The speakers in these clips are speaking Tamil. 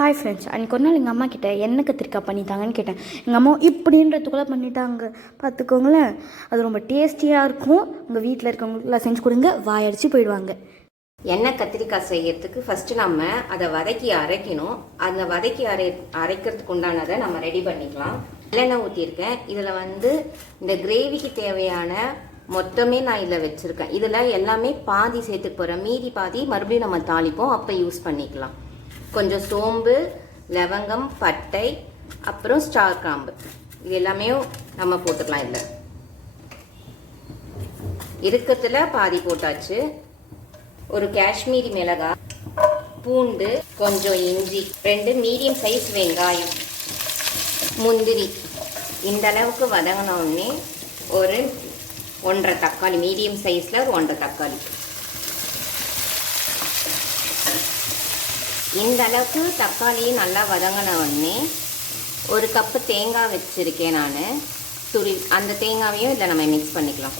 ஹாய் ஃப்ரெண்ட்ஸ், அன்றைக்கி ஒரு நாள் எங்கள் அம்மா கிட்டே எண்ணெய் கத்திரிக்காய் பண்ணித்தாங்கன்னு கேட்டேன். எங்கள் அம்மா இப்படின்றதுக்குள்ளே பண்ணிட்டாங்க. பார்த்துக்கோங்களேன், அது ரொம்ப டேஸ்டியாக இருக்கும். உங்கள் வீட்டில் இருக்கவங்களுக்குலாம் செஞ்சு கொடுங்க, வாயடிச்சு போயிடுவாங்க. எண்ணெய் கத்திரிக்காய் செய்யறதுக்கு ஃபஸ்ட்டு நம்ம அதை வதக்கி அரைக்கணும். அந்த வதக்கி அரைக்கிறதுக்கு உண்டானதை நம்ம ரெடி பண்ணிக்கலாம். நல்லெண்ணெய் ஊற்றிருக்கேன். இதில் இந்த கிரேவிக்கு தேவையான மொத்தமே நான் இதில் வச்சுருக்கேன். இதில் எல்லாமே பாதி சேர்த்துக்க போகிறேன். மீதி பாதி மறுபடியும் நம்ம தாளிப்போம், அப்போ யூஸ் பண்ணிக்கலாம். கொஞ்சம் சோம்பு, லவங்கம், பட்டை, அப்புறம் ஸ்டார் கிராம்பு, இது எல்லாமே நம்ம போட்டுக்கலாம். இல்லை இருக்கத்துல பாதி போட்டாச்சு. ஒரு காஷ்மீரி மிளகாய், பூண்டு, கொஞ்சம் இஞ்சி, 2 மீடியம் சைஸ் வெங்காயம், முந்திரி, இந்த அளவுக்கு வதங்கினோடனே ஒரு 1.5 தக்காளி, மீடியம் சைஸில் ஒரு 1.5 தக்காளி. இந்த அளவுக்கு தக்காளி நல்லா வதங்கின உடனே ஒரு கப்பு தேங்காய் வச்சுருக்கேன் நான் துரி. அந்த தேங்காவையும் இதில் நம்ம மிக்ஸ் பண்ணிக்கலாம்.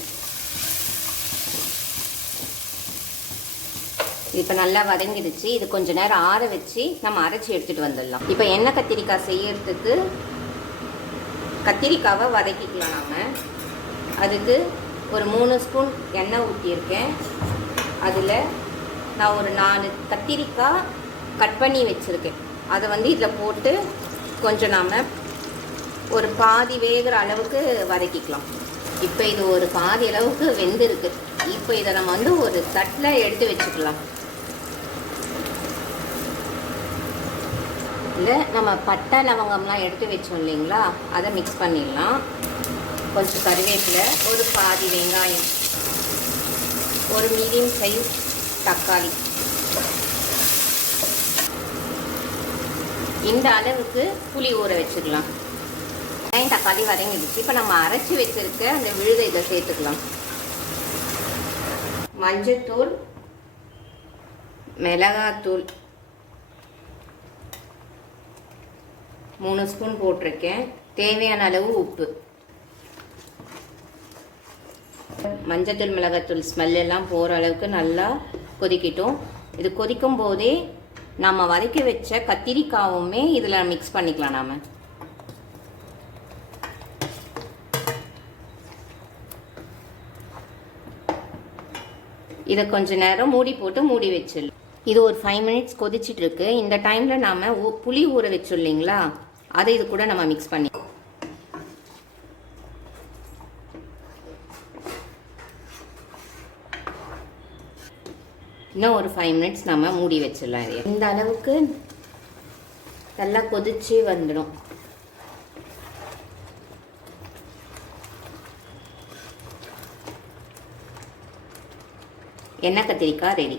இப்போ நல்லா வதங்கிடுச்சு. இது கொஞ்சம் நேரம் ஆற வச்சு நம்ம அரைச்சி எடுத்துகிட்டு வந்துடலாம். இப்போ எண்ணெய் கத்திரிக்காய் செய்யறதுக்கு கத்திரிக்காவை வதக்கிக்கலாம். நாம் அதுக்கு ஒரு 3 ஸ்பூன் எண்ணெய் ஊற்றியிருக்கேன். அதில் நான் ஒரு 4 கத்திரிக்காய் கட் பண்ணி வச்சுருக்கேன். அதை இதில் போட்டு கொஞ்சம் நாம் ஒரு பாதி வேகிற அளவுக்கு வதக்கிக்கலாம். இப்போ இது ஒரு பாதி அளவுக்கு வெந்திருக்கு. இப்போ இதை நம்ம ஒரு தட்டில் எடுத்து வச்சுக்கலாம். இல்லை நம்ம பட்டை லவங்கம்லாம் எடுத்து வச்சோம் இல்லைங்களா, அதை மிக்ஸ் பண்ணிடலாம். கொஞ்சம் கருவேப்பிலை, ஒரு பாதி வெங்காயம், ஒரு மீடியம் சைஸ் தக்காளி, இந்த அளவுக்கு புளி ஊற வச்சுக்கலாம். தக்காளி வதங்கிடுச்சு. இப்போ நம்ம அரைச்சி வச்சிருக்க அந்த விழுதை இதை சேர்த்துக்கலாம். மஞ்சத்தூள், மிளகாத்தூள் 3 ஸ்பூன் போட்டிருக்கேன். தேவையான அளவு உப்பு. மஞ்சத்தூள் மிளகாத்தூள் ஸ்மெல் எல்லாம் போகிற அளவுக்கு நல்லா கொதிக்கட்டும். இது கொதிக்கும் போதே நம்ம வதக்கி வச்ச கத்திரிக்காவுமே இதில் மிக்ஸ் பண்ணிக்கலாம். நாம் இதை கொஞ்ச நேரம் மூடி போட்டு மூடி வச்சிடலாம். இது ஒரு 5 மினிட்ஸ் கொதிச்சிட்டு இருக்கு. இந்த டைமில் நாம் புளி ஊற வச்சோம் இல்லைங்களா, அதை இது கூட நம்ம மிக்ஸ் பண்ணி இன்னும் ஒரு 5 மினிட்ஸ் நம்ம மூடி வச்சிடலாம். இந்த அளவுக்கு நல்லா கொதிச்சு வந்துடும். எண்ணெய் கத்திரிக்காய் ரெடி.